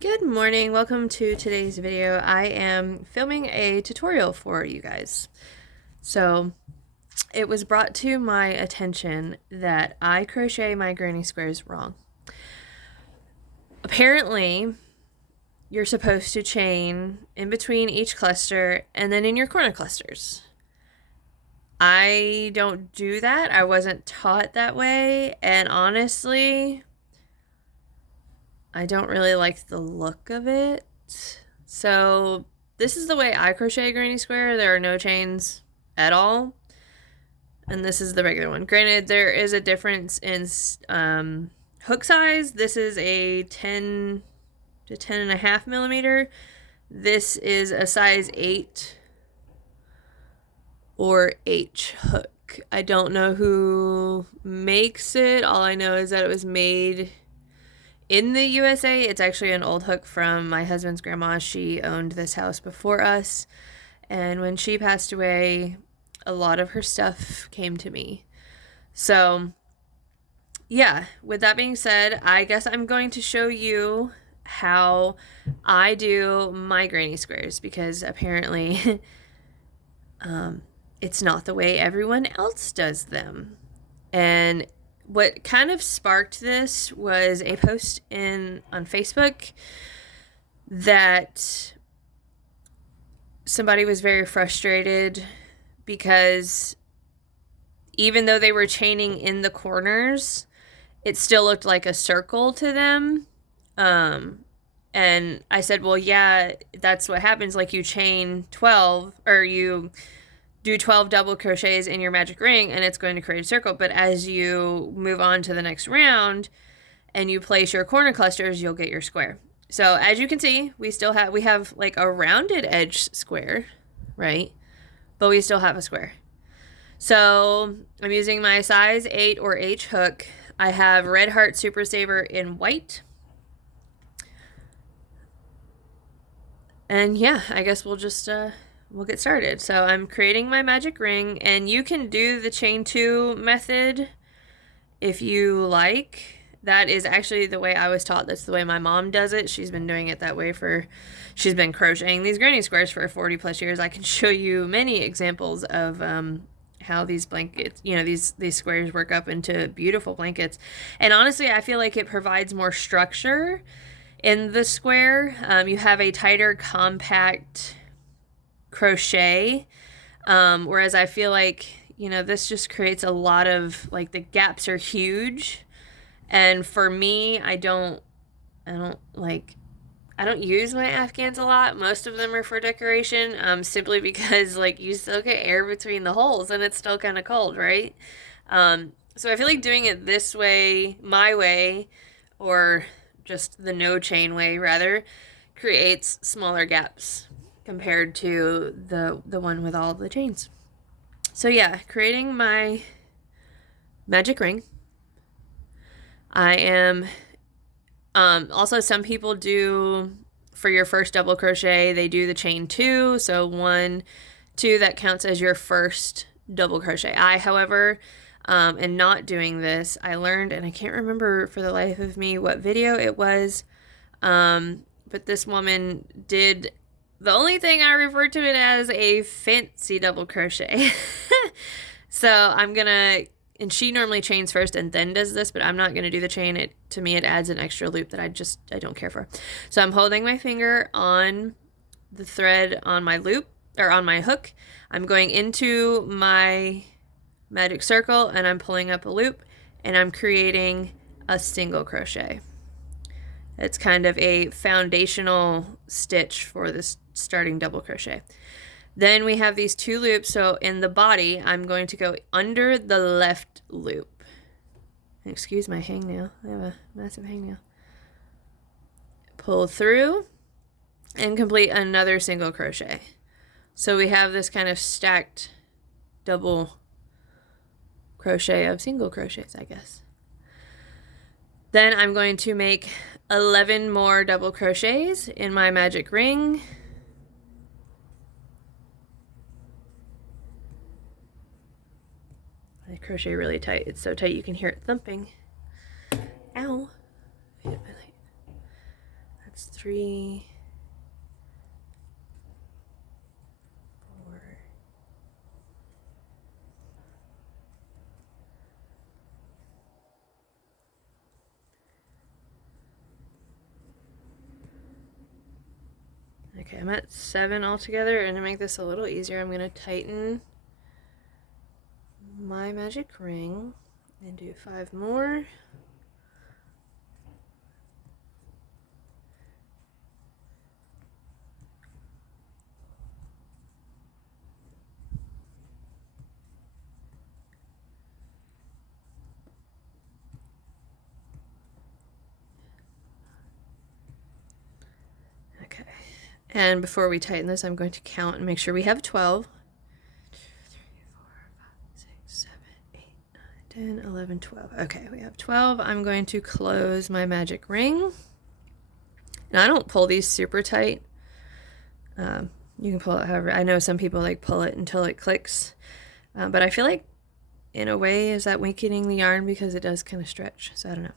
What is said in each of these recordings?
Good morning, welcome to today's video. I am filming a tutorial for you guys. So it was brought to my attention that I crochet my granny squares wrong. Apparently, you're supposed to chain in between each cluster and then in your corner clusters. I don't do that. I wasn't taught that way, and honestly, I don't really like the look of it. So this is the way I crochet a granny square. There are no chains at all. And this is the regular one. Granted, there is a difference in hook size. This is a 10 to 10.5 millimeter. This is a size 8 or H hook. I don't know who makes it. All I know is that it was made in the USA. It's actually an old hook from my husband's grandma. She owned this house before us, and when she passed away, a lot of her stuff came to me. So yeah, with that being said, I guess I'm going to show you how I do my granny squares, because apparently it's not the way everyone else does them. And what kind of sparked this was a post on Facebook that somebody was very frustrated because even though they were chaining in the corners, it still looked like a circle to them. And I said, well, yeah, that's what happens. Like, you chain 12, or you do 12 double crochets in your magic ring, and it's going to create a circle. But as you move on to the next round and you place your corner clusters, you'll get your square. So as you can see, we have like a rounded edge square, right? But we still have a square. So I'm using my size 8 or H hook. I have Red Heart Super Saver in white. And yeah, I guess we'll just we'll get started. So I'm creating my magic ring, and you can do the chain 2 method if you like. That is actually the way I was taught. That's the way my mom does it. She's been doing it that way she's been crocheting these granny squares for 40 plus years. I can show you many examples of how these blankets, these squares work up into beautiful blankets. And honestly, I feel like it provides more structure in the square. You have a tighter, compact crochet, whereas I feel like, this just creates a lot of, like, the gaps are huge. And for me, I don't use my Afghans a lot. Most of them are for decoration, simply because, like, you still get air between the holes and it's still kind of cold, right? So I feel like doing it this way, my way, or just the no chain way rather, creates smaller gaps compared to the one with all the chains. So yeah, creating my magic ring. I am also, some people do, for your first double crochet, they do the chain 2. So 1, 2, that counts as your first double crochet. I, however, am not doing this. I learned, and I can't remember for the life of me what video it was, but this woman did the only thing I refer to it as a fancy double crochet. So I'm gonna, and she normally chains first and then does this, but I'm not gonna do the chain. To me, it adds an extra loop that I don't care for. So I'm holding my finger on the thread on my loop, or on my hook. I'm going into my magic circle and I'm pulling up a loop, and I'm creating a single crochet. It's kind of a foundational stitch for this starting double crochet. Then we have these 2 loops. So in the body, I'm going to go under the left loop. Excuse my hangnail. I have a massive hangnail. Pull through and complete another single crochet. So we have this kind of stacked double crochet of single crochets, I guess. Then I'm going to make 11 more double crochets in my magic ring. I crochet really tight. It's so tight you can hear it thumping. Ow. That's That's 3, 4. Okay, I'm at 7 altogether, and to make this a little easier, I'm going to tighten my magic ring and do 5 more. Okay, and before we tighten this, I'm going to count and make sure we have 12. 2, 3, 4, 5, 6, 7, 8, 9, 10, 11, 12. Okay, we have 12. I'm going to close my magic ring. And I don't pull these super tight. You can pull it however. I know some people like pull it until it clicks. But I feel like in a way is that weakening the yarn because it does kind of stretch. So I don't know.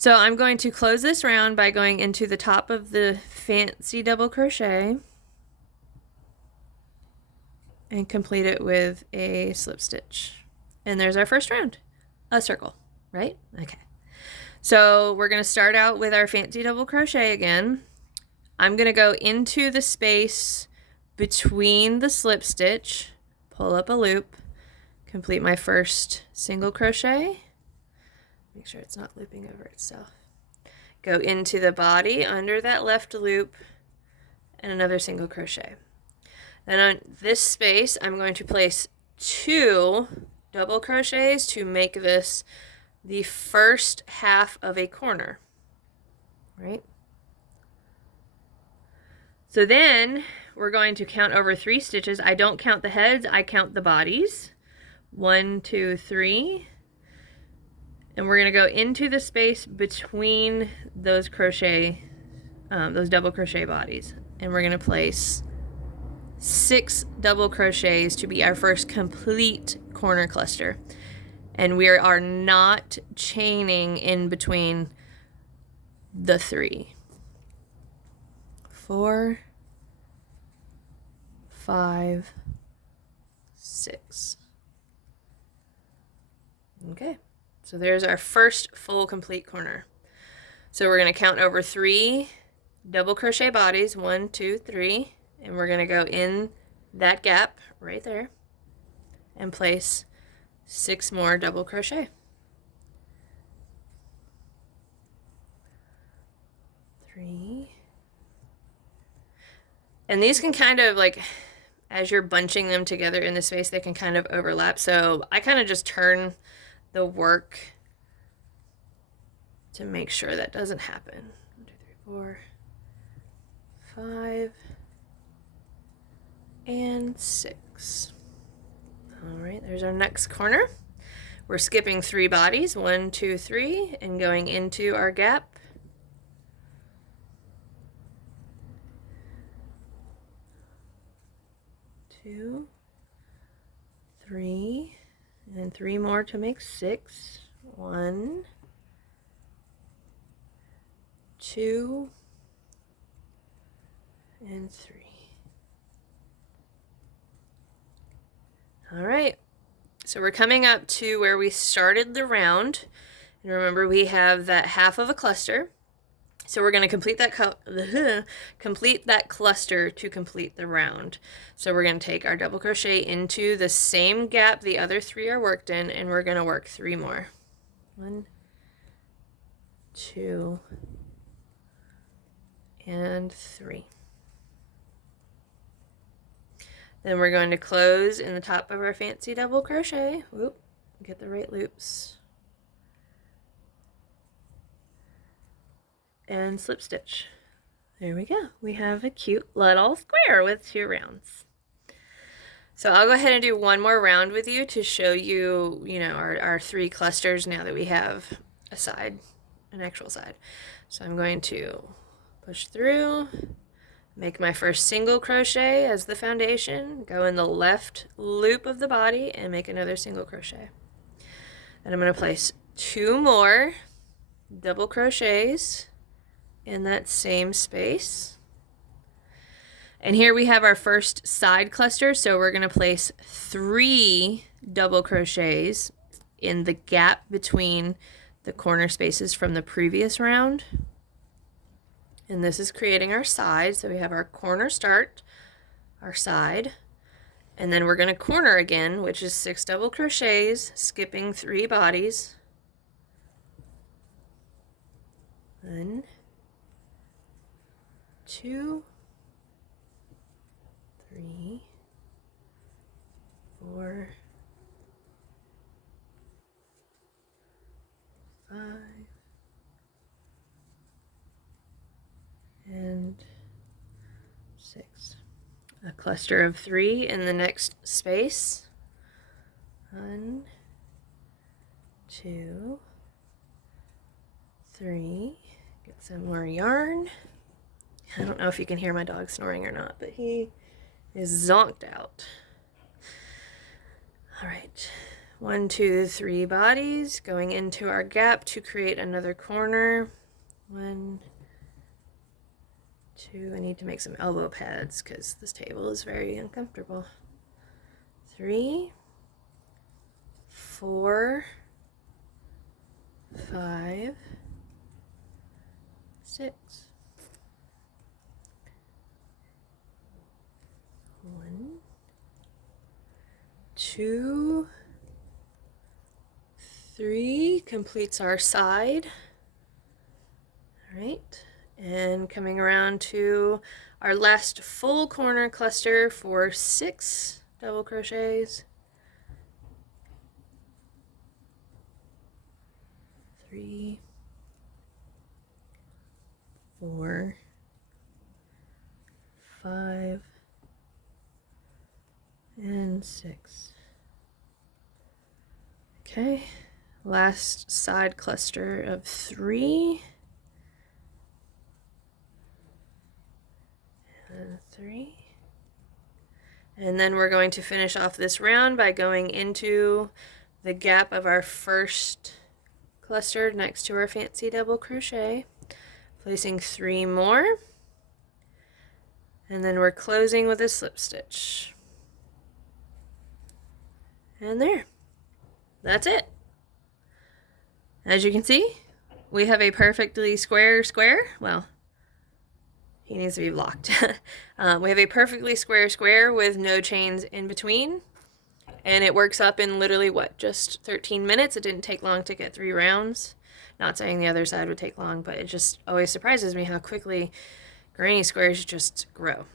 So I'm going to close this round by going into the top of the fancy double crochet and complete it with a slip stitch. And there's our first round, a circle, right? Okay. So we're going to start out with our fancy double crochet again. I'm going to go into the space between the slip stitch, pull up a loop, complete my first single crochet. Make sure it's not looping over itself. Go into the body under that left loop and another single crochet. Then on this space, I'm going to place 2 double crochets to make this the first half of a corner, right? So then we're going to count over 3 stitches. I don't count the heads, I count the bodies. 1, 2, 3. And we're going to go into the space between those crochet, those double crochet bodies. And we're going to place 6 double crochets to be our first complete corner cluster. And we are not chaining in between the 3. 4, 5, 6. Okay, so there's our first full complete corner. So we're going to count over 3 double crochet bodies, 1, 2, 3, and we're going to go in that gap right there and place 6 more double crochet. 3. And these can kind of like, as you're bunching them together in the space, they can kind of overlap. So I kind of just turn the work to make sure that doesn't happen. 1, 2, 3, 4, 5, and 6. All right, there's our next corner. We're skipping 3 bodies, 1, 2, 3, and going into our gap. 2, 3, and 3 more to make 6. 1, 2, and 3. All right, so we're coming up to where we started the round. And remember, we have that half of a cluster. So we're going to complete that cluster to complete the round. So we're going to take our double crochet into the same gap the other 3 are worked in, and we're going to work 3 more. 1, 2, and 3. Then we're going to close in the top of our fancy double crochet. Whoop, get the right loops. And slip stitch. There we go. We have a cute little square with 2 rounds. So I'll go ahead and do one more round with you to show you, our 3 clusters now that we have a side, an actual side. So I'm going to push through, make my first single crochet as the foundation, go in the left loop of the body and make another single crochet. And I'm going to place 2 more double crochets in that same space. And here we have our first side cluster, so we're going to place 3 double crochets in the gap between the corner spaces from the previous round. And this is creating our side, so we have our corner start, our side, and then we're going to corner again, which is 6 double crochets, skipping 3 bodies. 1, 2, 3, 4, 5, and 6. A cluster of 3 in the next space. 1, 2, 3. Get some more yarn. I don't know if you can hear my dog snoring or not, but he is zonked out. All right, 1, 2, 3 bodies going into our gap to create another corner. 1, 2, I need to make some elbow pads because this table is very uncomfortable. 3, 4, 5, 6. 1, 2, 3 completes our side. All right, and coming around to our last full corner cluster for 6 double crochets. 3, 4, 5, and 6. Okay, last side cluster of 3. And 3. And then we're going to finish off this round by going into the gap of our first cluster next to our fancy double crochet, placing 3 more, and then we're closing with a slip stitch. And there, that's it. As you can see, we have a perfectly square square. Well, he needs to be blocked. We have a perfectly square square with no chains in between. And it works up in literally, what, just 13 minutes? It didn't take long to get 3 rounds. Not saying the other side would take long, but it just always surprises me how quickly granny squares just grow.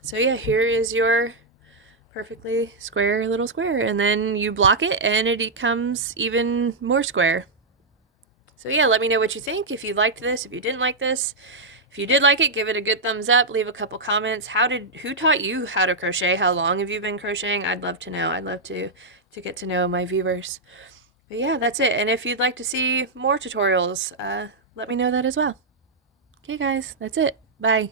So yeah, here is your perfectly square little square. And then you block it and it becomes even more square. So yeah, let me know what you think. If you liked this, if you didn't like this. If you did like it, give it a good thumbs up, leave a couple comments. Who taught you how to crochet? How long have you been crocheting? I'd love to know. I'd love to get to know my viewers. But yeah, that's it. And if you'd like to see more tutorials, let me know that as well. Okay guys, that's it. Bye.